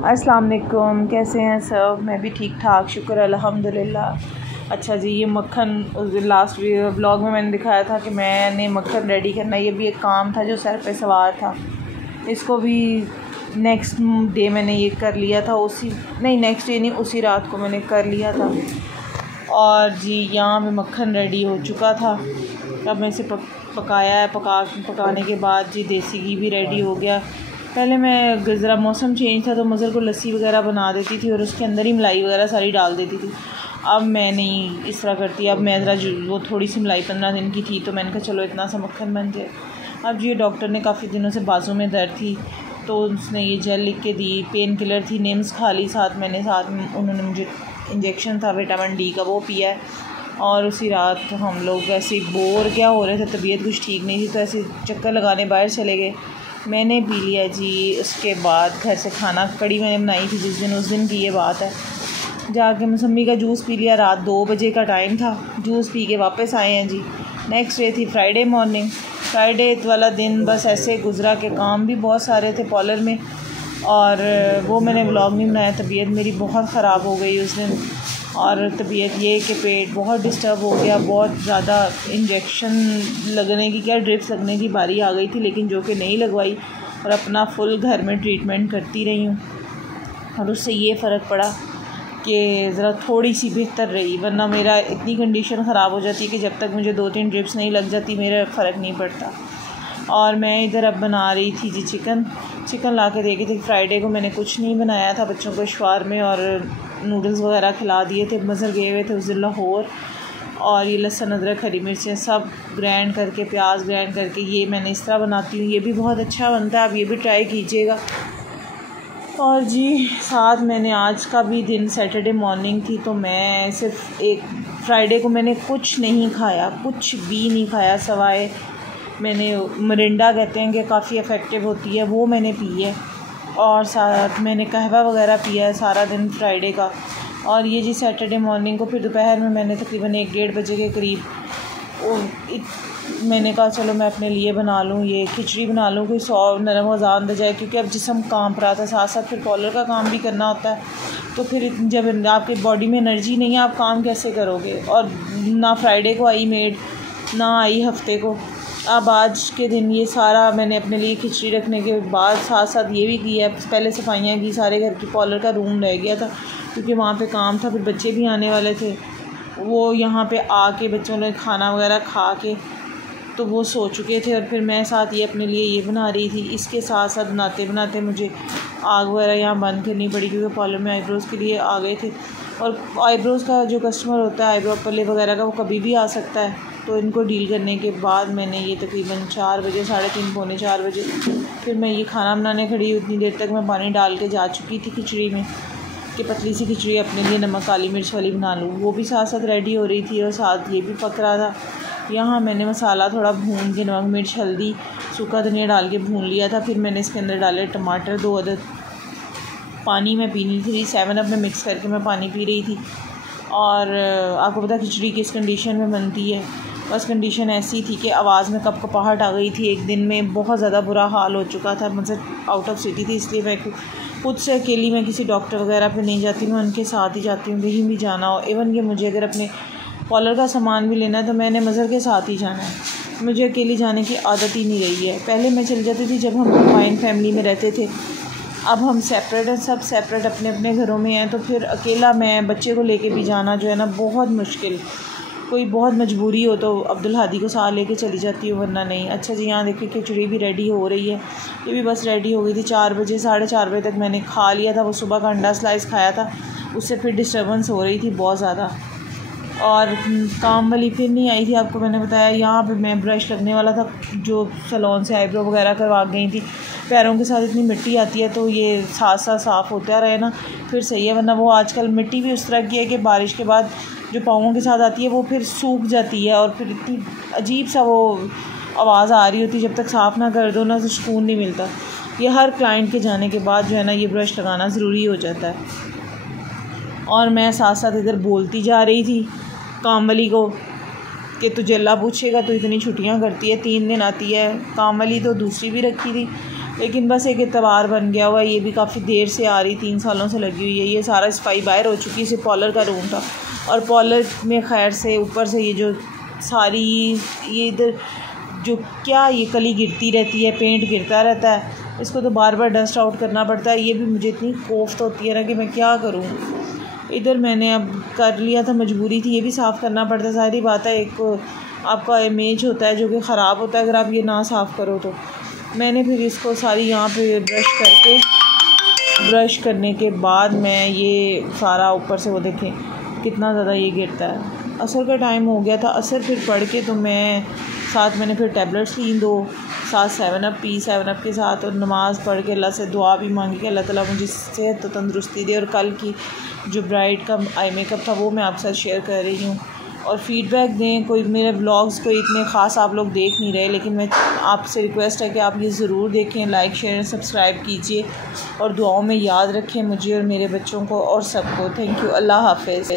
अस्सलाम वालेकुम, कैसे हैं सब। मैं भी ठीक ठाक, शुक्र अल्हम्दुलिल्लाह। अच्छा जी, ये मक्खन उस दिन लास्ट व्लॉग में मैंने दिखाया था कि मैंने मक्खन रेडी करना, ये भी एक काम था जो सर पे सवार था। इसको भी नेक्स्ट डे मैंने ये कर लिया था, नेक्स्ट डे नहीं, उसी रात को मैंने कर लिया था। और जी यहाँ पे मक्खन रेडी हो चुका था। अब मैं इसे पकाया है। पकाने के बाद जी देसी घी भी रेडी हो गया। पहले मैं ज़रा मौसम चेंज था तो मज़र को लस्सी वगैरह बना देती थी और उसके अंदर ही मलाई वगैरह सारी डाल देती थी। अब मैं नहीं इस तरह करती। अब मैं ज़रा वो थोड़ी सी मलाई 15 दिन की थी तो मैंने कहा चलो इतना सा मक्खन बन जाए। अब जी डॉक्टर ने काफ़ी दिनों से बाजू में दर्द थी तो उसने ये जेल लिख के दी। पेन किलर थी, निम्स खा ली, साथ में उन्होंने मुझे इंजेक्शन था विटामिन डी का, वो पिया है। और उसी रात हम लोग ऐसे बोर क्या हो रहे थे, तबीयत कुछ ठीक नहीं थी तो ऐसे चक्कर लगाने बाहर चले गए। मैंने पी लिया जी। उसके बाद घर से खाना कड़ी मैंने बनाई थी जिस दिन, उस दिन की ये बात है। जाके मौसम्बी का जूस पी लिया, रात 2 बजे का टाइम था। जूस पी के वापस आए हैं जी। नेक्स्ट डे थी फ्राइडे मॉर्निंग। फ्राइडे वाला दिन बस ऐसे गुजरा के काम भी बहुत सारे थे पार्लर में, और वो मैंने व्लॉग नहीं बनाया। तबीयत मेरी बहुत ख़राब हो गई उस दिन, और तबीयत ये कि पेट बहुत डिस्टर्ब हो गया, बहुत ज़्यादा इंजेक्शन लगने की, क्या ड्रिप्स लगने की बारी आ गई थी, लेकिन जो कि नहीं लगवाई और अपना फुल घर में ट्रीटमेंट करती रही हूँ। और उससे ये फ़र्क पड़ा कि ज़रा थोड़ी सी बेहतर रही, वरना मेरा इतनी कंडीशन ख़राब हो जाती है कि जब तक मुझे 2-3 ड्रिप्स नहीं लग जाती मेरा फ़र्क नहीं पड़ता। और मैं इधर अब बना रही थी जी चिकन ला के देखी थी। फ्राइडे को मैंने कुछ नहीं बनाया था, बच्चों को शवारमे और नूडल्स वगैरह खिला दिए थे। मज़र गए हुए थे उस दिन लाहौर। और ये लहसुन अदरक हरी मिर्चें सब ग्राइंड करके, प्याज ग्राइंड करके, ये मैंने इस तरह बनाती हूँ। ये भी बहुत अच्छा बनता है, आप ये भी ट्राई कीजिएगा। और जी साथ मैंने आज का भी दिन सैटरडे मॉर्निंग थी तो मैं सिर्फ एक फ्राइडे को मैंने कुछ नहीं खाया, कुछ भी नहीं खाया, सवाए मैंने मरिंडा कहते हैं कि काफ़ी इफ़ेक्टिव होती है, वो मैंने पी है। और साथ मैंने कहवा वगैरह पिया है सारा दिन फ्राइडे का। और ये जी सैटरडे मॉर्निंग को फिर दोपहर में मैंने तकरीबन 1-1:30 बजे के करीब मैंने कहा चलो मैं अपने लिए बना लूँ, ये खिचड़ी बना लूँ, कोई 100 नरम गज़ा अंदर जाए, क्योंकि अब जिस्म कांप रहा था, साथ साथ फिर कॉलर का काम भी करना होता है। तो फिर जब आपकी बॉडी में एनर्जी नहीं है आप काम कैसे करोगे। और ना फ्राइडे को आई मेड, ना आई हफ्ते को। अब आज के दिन ये सारा मैंने अपने लिए खिचड़ी रखने के बाद साथ साथ ये भी किया है। पहले सफाइयाँ की सारे घर की, कॉलर का रूम रह गया था क्योंकि वहाँ पे काम था, फिर बच्चे भी आने वाले थे। वो यहाँ पे आके बच्चों ने खाना वगैरह खा के तो वो सो चुके थे, और फिर मैं साथ ये अपने लिए ये बना रही थी। इसके साथ साथ बनाते बनाते मुझे आग वगैरह यहाँ बंद करनी पड़ी क्योंकि पार्लर में आईब्रोज़ के लिए आ गए थे। और आईब्रोज़ का जो कस्टमर होता है, आईब्रो पल्ले वगैरह का, वो कभी भी आ सकता है। तो इनको डील करने के बाद मैंने ये तकरीबन 4 बजे, 3:30 पौने 4 बजे फिर मैं ये खाना बनाने खड़ी। उतनी देर तक मैं पानी डाल के जा चुकी थी खिचड़ी में कि पतली सी खिचड़ी अपने लिए नमक काली मिर्च वाली बना लूँ। वो भी साथ साथ रेडी हो रही थी और साथ ये भी पक रहा था। यहाँ मैंने मसाला थोड़ा भून के, नमक मिर्च हल्दी सूखा धनिया डाल के भून लिया था। फिर मैंने इसके अंदर डाले टमाटर 2 अदद। पानी मैं पीनी थी, 7 अप में मिक्स करके मैं पानी पी रही थी। और आपको पता खिचड़ी किस कंडीशन में बनती है, बस कंडीशन ऐसी थी कि आवाज़ में कपकपाहट आ गई थी। एक दिन में बहुत ज़्यादा बुरा हाल हो चुका था, मुझसे आउट ऑफ सिटी थी, इसलिए मैं खुद से अकेली मैं किसी डॉक्टर वगैरह पे नहीं जाती हूँ, उनके साथ ही जाती हूँ कहीं भी जाना हो। इवन कि मुझे अगर अपने कॉलर का सामान भी लेना है तो मैंने मज़र के साथ ही जाना है, मुझे अकेली जाने की आदत ही नहीं रही है। पहले मैं चली जाती थी जब हम कंबाइन फैमिली में रहते थे, अब हम सेपरेट हैं, सब सेपरेट अपने अपने घरों में हैं। तो फिर अकेला मैं बच्चे को लेके भी जाना जो है ना बहुत मुश्किल। कोई बहुत मजबूरी हो तो अब्दुल हादी को साथ लेके चली जाती हूँ, वरना नहीं। अच्छा जी यहाँ देखिए खिचड़ी भी रेडी हो रही है, ये भी बस रेडी हो गई थी। 4 बजे 4:30 बजे तक मैंने खा लिया था। वो सुबह का अंडा स्लाइस खाया था, उससे फिर डिस्टर्बेंस हो रही थी बहुत ज़्यादा। और काम वाली फिर नहीं आई थी, आपको मैंने बताया। यहाँ पे मैं ब्रश लगने वाला था जो सैलून से आईब्रो वगैरह करवा गई थी। पैरों के साथ इतनी मिट्टी आती है तो ये साथ साथ साफ़ होता रहे ना फिर सही है, वरना वो आजकल मिट्टी भी उस तरह की है कि बारिश के बाद जो पाँवों के साथ आती है वो फिर सूख जाती है और फिर इतनी अजीब सा वो आवाज़ आ रही होती है। जब तक साफ़ ना कर दो ना तो सुकून नहीं मिलता। ये हर क्लाइंट के जाने के बाद जो है ना ये ब्रश लगाना ज़रूरी हो जाता है। और मैं साथ साथ इधर बोलती जा रही थी कामली को कि तुझे अल्लाह पूछेगा तो इतनी छुट्टियां करती है, 3 दिन आती है। कामली तो दूसरी भी रखी थी लेकिन बस एक एतबार बन गया हुआ है। ये भी काफ़ी देर से आ रही, 3 सालों से लगी हुई है। ये सारा सफाई बाहर हो चुकी है, इसे पॉलर का रूम था और पॉलर में खैर से ऊपर से ये जो सारी ये इधर जो क्या ये कली गिरती रहती है, पेंट गिरता रहता है, इसको तो बार बार डस्ट आउट करना पड़ता है। ये भी मुझे इतनी कोफ्त होती है ना कि मैं क्या करूँ। इधर मैंने अब कर लिया था, मजबूरी थी, ये भी साफ़ करना पड़ता है। सारी बात है, एक आपका इमेज होता है जो कि ख़राब होता है अगर आप ये ना साफ़ करो तो। मैंने फिर इसको सारी यहाँ पे ब्रश करने के बाद मैं ये सारा ऊपर से वो देखें कितना ज़्यादा ये गिरता है। असर का टाइम हो गया था, असर फिर पढ़ के तो मैं साथ मैंने फिर टैबलेट्स ली 2, साथ 7 अप पी, 7 अप के साथ और नमाज़ पढ़ के अल्लाह से दुआ भी मांगी कि अल्लाह ताला मुझे सेहत तो तंदुरुस्ती दे। और कल की जो ब्राइड का आई मेकअप था वो मैं आपके साथ शेयर कर रही हूँ और फ़ीडबैक दें। कोई मेरे व्लॉग्स कोई इतने ख़ास आप लोग देख नहीं रहे, लेकिन मैं आपसे रिक्वेस्ट है कि आप ये ज़रूर देखें, लाइक शेयर सब्सक्राइब कीजिए और दुआओं में याद रखें मुझे और मेरे बच्चों को और सबको। थैंक यू, अल्लाह हाफ़िज़।